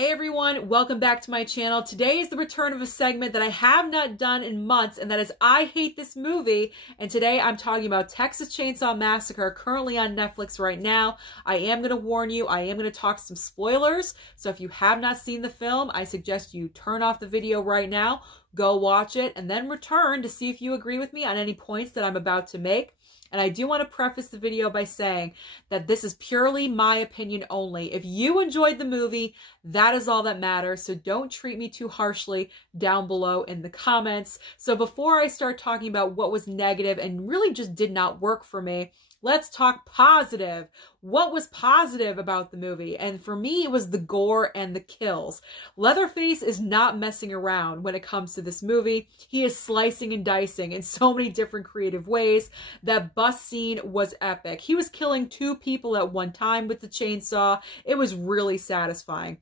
Hey everyone, welcome back to my channel. Today is the return of a segment that I have not done in months, and that is I Hate This Movie. And today I'm talking about Texas Chainsaw Massacre, currently on Netflix right now. I am going to warn you, I am going to talk some spoilers. So if you have not seen the film, I suggest you turn off the video right now, go watch it, and then return to see if you agree with me on any points that I'm about to make. And I do want to preface the video by saying that this is purely my opinion only. If you enjoyed the movie, that is all that matters. So don't treat me too harshly down below in the comments. So before I start talking about what was negative and really just did not work for me, let's talk positive. What was positive about the movie? And for me, it was the gore and the kills. Leatherface is not messing around when it comes to this movie. He is slicing and dicing in so many different creative ways. That bus scene was epic. He was killing 2 people at one time with the chainsaw. It was really satisfying.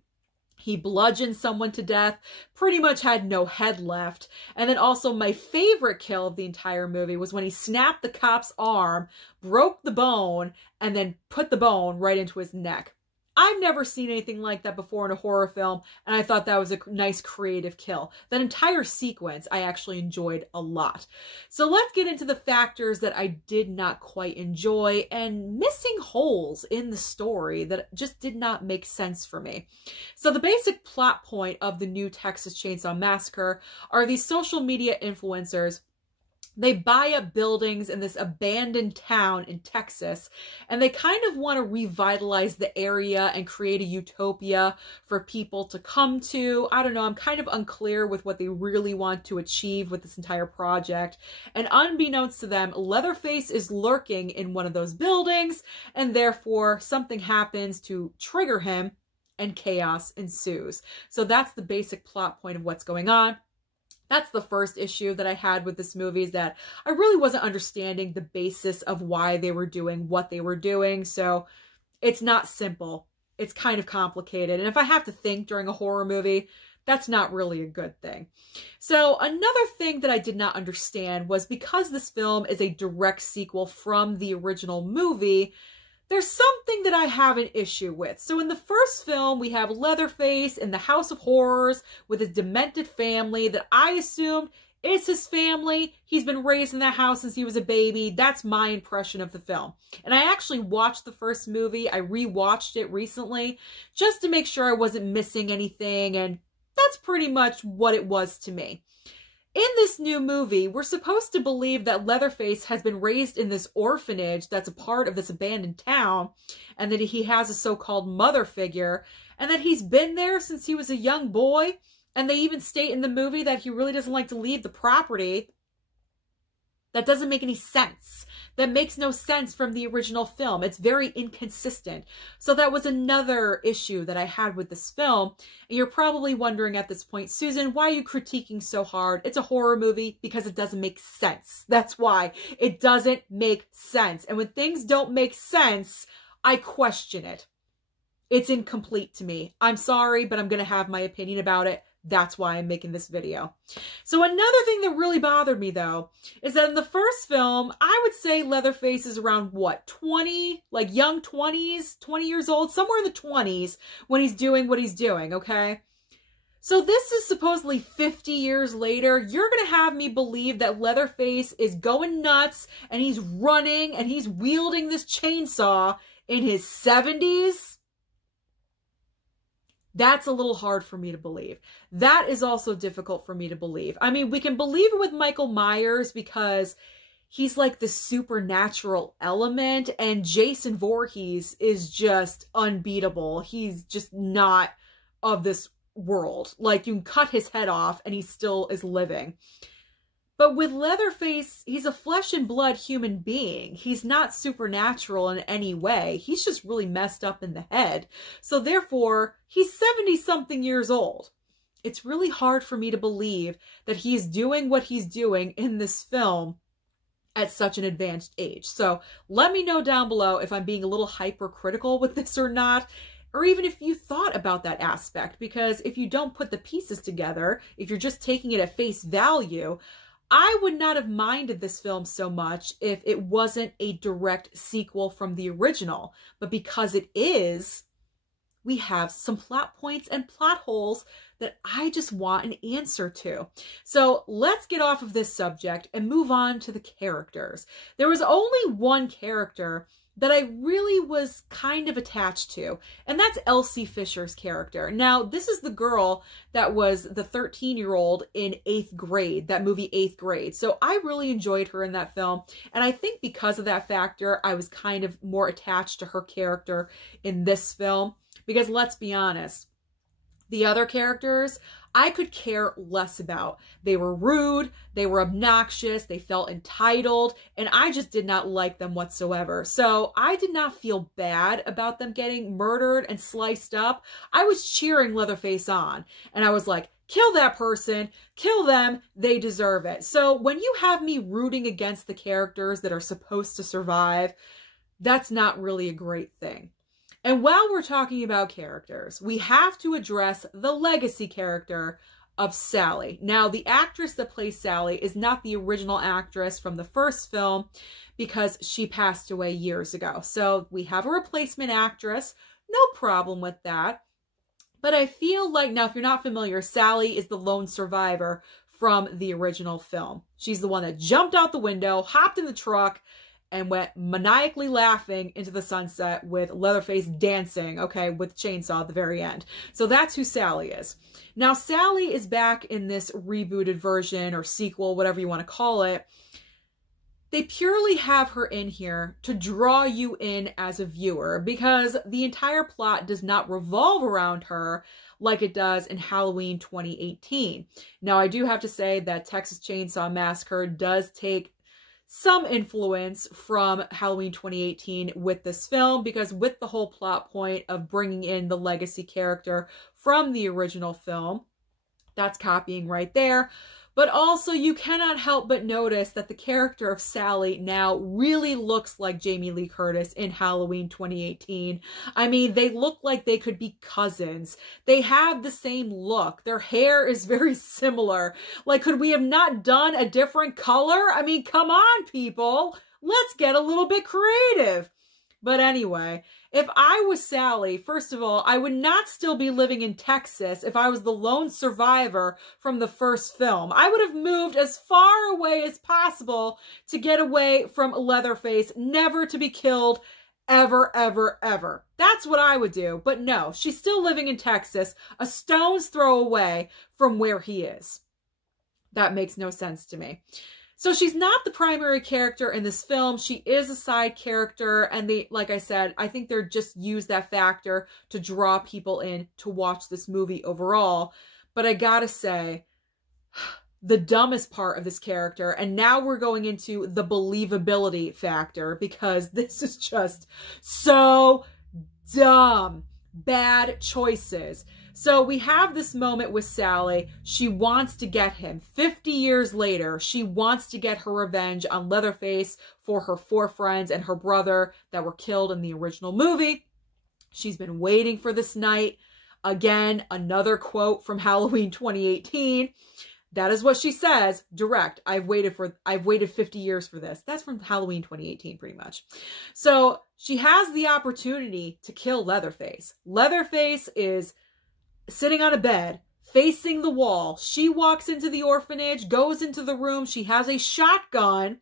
He bludgeoned someone to death, pretty much had no head left. And then also my favorite kill of the entire movie was when he snapped the cop's arm, broke the bone, and then put the bone right into his neck. I've never seen anything like that before in a horror film, and I thought that was a nice creative kill. That entire sequence I actually enjoyed a lot. So let's get into the factors that I did not quite enjoy and missing holes in the story that just did not make sense for me. So the basic plot point of the new Texas Chainsaw Massacre are these social media influencers. They buy up buildings in this abandoned town in Texas, and they kind of want to revitalize the area and create a utopia for people to come to. I don't know, I'm kind of unclear with what they really want to achieve with this entire project. And unbeknownst to them, Leatherface is lurking in one of those buildings, and therefore something happens to trigger him, and chaos ensues. So that's the basic plot point of what's going on. That's the first issue that I had with this movie, is that I really wasn't understanding the basis of why they were doing what they were doing. So it's not simple. It's kind of complicated. And if I have to think during a horror movie, that's not really a good thing. So another thing that I did not understand was, because this film is a direct sequel from the original movie, there's something that I have an issue with. So in the first film, we have Leatherface in the House of Horrors with his demented family that I assumed is his family. He's been raised in that house since he was a baby. That's my impression of the film. And I actually watched the first movie. I rewatched it recently just to make sure I wasn't missing anything. And that's pretty much what it was to me. In this new movie, we're supposed to believe that Leatherface has been raised in this orphanage that's a part of this abandoned town, and that he has a so-called mother figure, and that he's been there since he was a young boy. And they even state in the movie that he really doesn't like to leave the property. That doesn't make any sense. That makes no sense from the original film. It's very inconsistent. So that was another issue that I had with this film. And you're probably wondering at this point, Susan, why are you critiquing so hard? It's a horror movie because it doesn't make sense. That's why. It doesn't make sense. And when things don't make sense, I question it. It's incomplete to me. I'm sorry, but I'm going to have my opinion about it. That's why I'm making this video. So another thing that really bothered me, though, is that in the first film, I would say Leatherface is around, what, 20? Like young 20s, 20 years old, somewhere in the 20s when he's doing what he's doing, okay? So this is supposedly 50 years later. You're going to have me believe that Leatherface is going nuts and he's running and he's wielding this chainsaw in his 70s? That's a little hard for me to believe. That is also difficult for me to believe. I mean, we can believe it with Michael Myers because he's like the supernatural element, and Jason Voorhees is just unbeatable. He's just not of this world. Like, you can cut his head off and he still is living. But with Leatherface, he's a flesh and blood human being. He's not supernatural in any way. He's just really messed up in the head. So therefore, he's 70-something years old. It's really hard for me to believe that he's doing what he's doing in this film at such an advanced age. So let me know down below if I'm being a little hypercritical with this or not, or even if you thought about that aspect. Because if you don't put the pieces together, if you're just taking it at face value, I would not have minded this film so much if it wasn't a direct sequel from the original. But because it is, we have some plot points and plot holes that I just want an answer to. So let's get off of this subject and move on to the characters. There was only one character that I really was kind of attached to, and that's Elsie Fisher's character. Now, this is the girl that was the 13-year-old in 8th grade, that movie 8th Grade. So I really enjoyed her in that film, and I think because of that factor, I was kind of more attached to her character in this film, because let's be honest, the other characters, I could care less about. They were rude, they were obnoxious, they felt entitled, and I just did not like them whatsoever. So I did not feel bad about them getting murdered and sliced up. I was cheering Leatherface on, and I was like, kill that person, kill them, they deserve it. So when you have me rooting against the characters that are supposed to survive, that's not really a great thing. And while we're talking about characters, we have to address the legacy character of Sally. Now, the actress that plays Sally is not the original actress from the first film because she passed away years ago. So we have a replacement actress, no problem with that. But I feel like, now if you're not familiar, Sally is the lone survivor from the original film. She's the one that jumped out the window, hopped in the truck, and went maniacally laughing into the sunset with Leatherface dancing, okay, with chainsaw at the very end. So that's who Sally is. Now, Sally is back in this rebooted version or sequel, whatever you want to call it. They purely have her in here to draw you in as a viewer because the entire plot does not revolve around her like it does in Halloween 2018. Now, I do have to say that Texas Chainsaw Massacre does take some influence from Halloween 2018 with this film, because with the whole plot point of bringing in the legacy character from the original film, that's copying right there. But also you cannot help but notice that the character of Sally now really looks like Jamie Lee Curtis in Halloween 2018. I mean, they look like they could be cousins. They have the same look. Their hair is very similar. Like, could we have not done a different color? I mean, come on, people. Let's get a little bit creative. But anyway, if I was Sally, first of all, I would not still be living in Texas if I was the lone survivor from the first film. I would have moved as far away as possible to get away from Leatherface, never to be killed ever, ever, ever. That's what I would do. But no, she's still living in Texas, a stone's throw away from where he is. That makes no sense to me. So she's not the primary character in this film. She is a side character, and they, like I said, I think they're just use that factor to draw people in to watch this movie overall. But I gotta say, the dumbest part of this character, and now we're going into the believability factor, because this is just so dumb. Bad choices. So we have this moment with Sally. She wants to get him. 50 years later, she wants to get her revenge on Leatherface for her 4 friends and her brother that were killed in the original movie. She's been waiting for this night. Again, another quote from Halloween 2018. That is what she says, direct. I've waited 50 years for this. That's from Halloween 2018, pretty much. So she has the opportunity to kill Leatherface. Leatherface is sitting on a bed, facing the wall. She walks into the orphanage, goes into the room. She has a shotgun.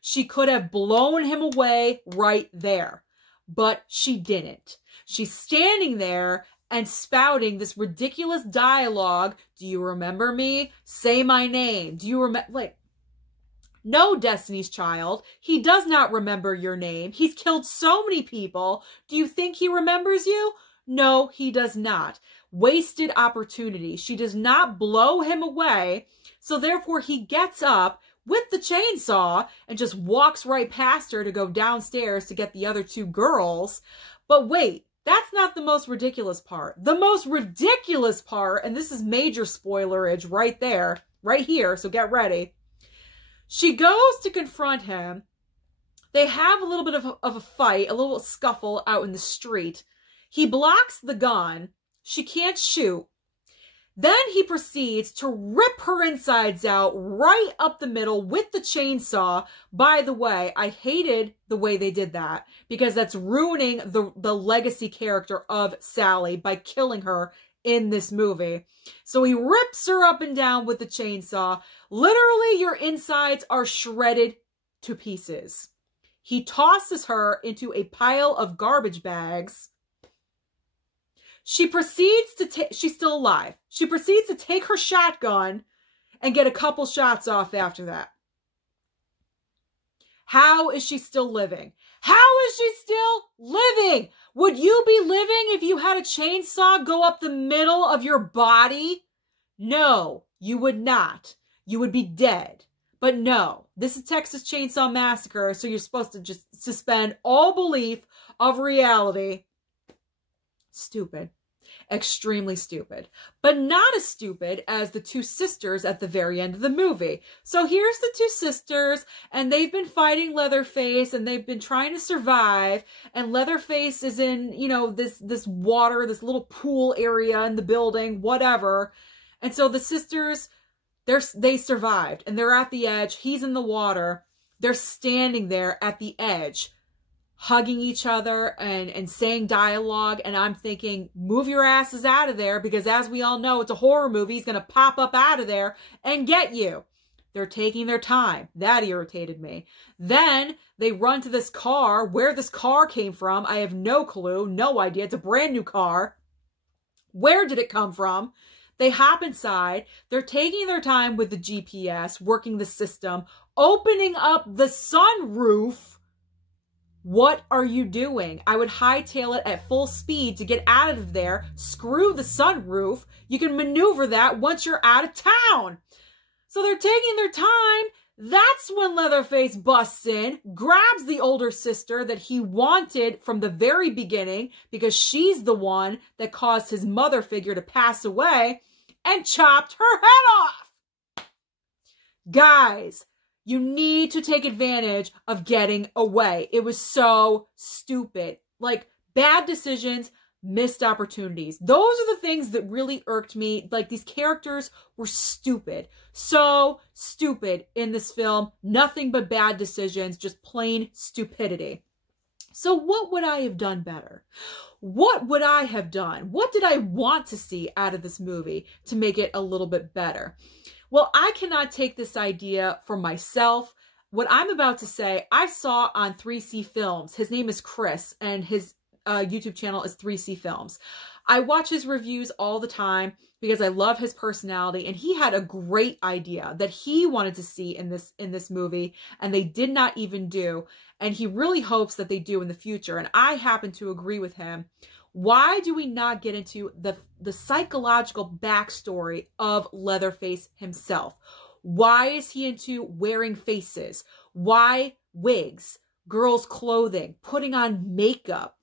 She could have blown him away right there, but she didn't. She's standing there and spouting this ridiculous dialogue. Do you remember me? Say my name. Do you remember? Like, no, Destiny's Child. He does not remember your name. He's killed so many people. Do you think he remembers you? No, he does not. Wasted opportunity. She does not blow him away. So therefore he gets up with the chainsaw and just walks right past her to go downstairs to get the other 2 girls. But wait, that's not the most ridiculous part. The most ridiculous part, and this is major spoilerage right there, right here, so get ready. She goes to confront him. They have a little bit of a fight, a little scuffle out in the street. He blocks the gun. She can't shoot. Then he proceeds to rip her insides out right up the middle with the chainsaw. By the way, I hated the way they did that because that's ruining the legacy character of Sally by killing her in this movie. So he rips her up and down with the chainsaw. Literally, your insides are shredded to pieces. He tosses her into a pile of garbage bags. She proceeds to take, she's still alive. She proceeds to take her shotgun and get a couple shots off after that. How is she still living? How is she still living? Would you be living if you had a chainsaw go up the middle of your body? No, you would not. You would be dead. But no, this is Texas Chainsaw Massacre, so you're supposed to just suspend all belief of reality. Stupid. Extremely stupid. But not as stupid as the two sisters at the very end of the movie. So here's the two sisters, and they've been fighting Leatherface, and they've been trying to survive, and Leatherface is in, you know, this water, this little pool area in the building, whatever. And so the sisters, they survived, and they're at the edge. He's in the water. They're standing there at the edge, hugging each other and saying dialogue. And I'm thinking, move your asses out of there, because as we all know, it's a horror movie. He's going to pop up out of there and get you. They're taking their time. That irritated me. Then they run to this car. Where this car came from, I have no clue, no idea. It's a brand new car. Where did it come from? They hop inside. They're taking their time with the GPS, working the system, opening up the sunroof. What are you doing? I would hightail it at full speed to get out of there. Screw the sunroof. You can maneuver that once you're out of town. So they're taking their time. That's when Leatherface busts in, grabs the older sister that he wanted from the very beginning, because she's the one that caused his mother figure to pass away, and chopped her head off. Guys, you need to take advantage of getting away. It was so stupid. Like, bad decisions, missed opportunities. Those are the things that really irked me. Like, these characters were stupid. So stupid in this film. Nothing but bad decisions, just plain stupidity. So what would I have done better? What would I have done? What did I want to see out of this movie to make it a little bit better? Well, I cannot take this idea for myself. What I'm about to say, I saw on 3C Films. His name is Chris, and his YouTube channel is 3C Films. I watch his reviews all the time because I love his personality, and he had a great idea that he wanted to see in this movie, and they did not even do, and he really hopes that they do in the future, and I happen to agree with him. Why do we not get into the psychological backstory of Leatherface himself? Why is he into wearing faces? Why wigs, girls' clothing, putting on makeup?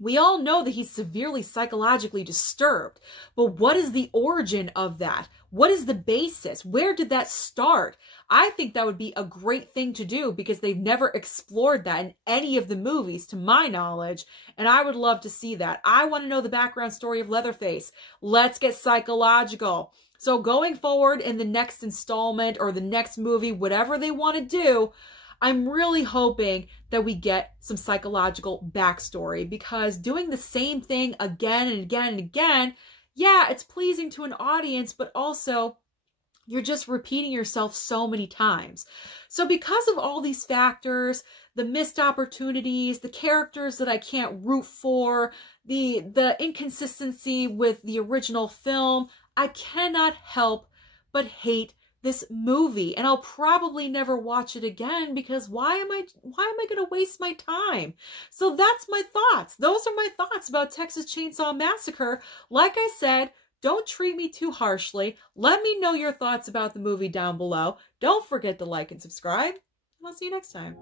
We all know that he's severely psychologically disturbed, but what is the origin of that? What is the basis? Where did that start? I think that would be a great thing to do because they've never explored that in any of the movies, to my knowledge, and I would love to see that. I want to know the background story of Leatherface. Let's get psychological. So going forward in the next installment or the next movie, whatever they want to do, I'm really hoping that we get some psychological backstory, because doing the same thing again and again and again, yeah, it's pleasing to an audience, but also you're just repeating yourself so many times. So because of all these factors, the missed opportunities, the characters that I can't root for, the inconsistency with the original film, I cannot help but hate this movie, and I'll probably never watch it again because why am I going to waste my time? So that's my thoughts. Those are my thoughts about Texas Chainsaw Massacre. Like I said, don't treat me too harshly. Let me know your thoughts about the movie down below. Don't forget to like and subscribe, and I'll see you next time.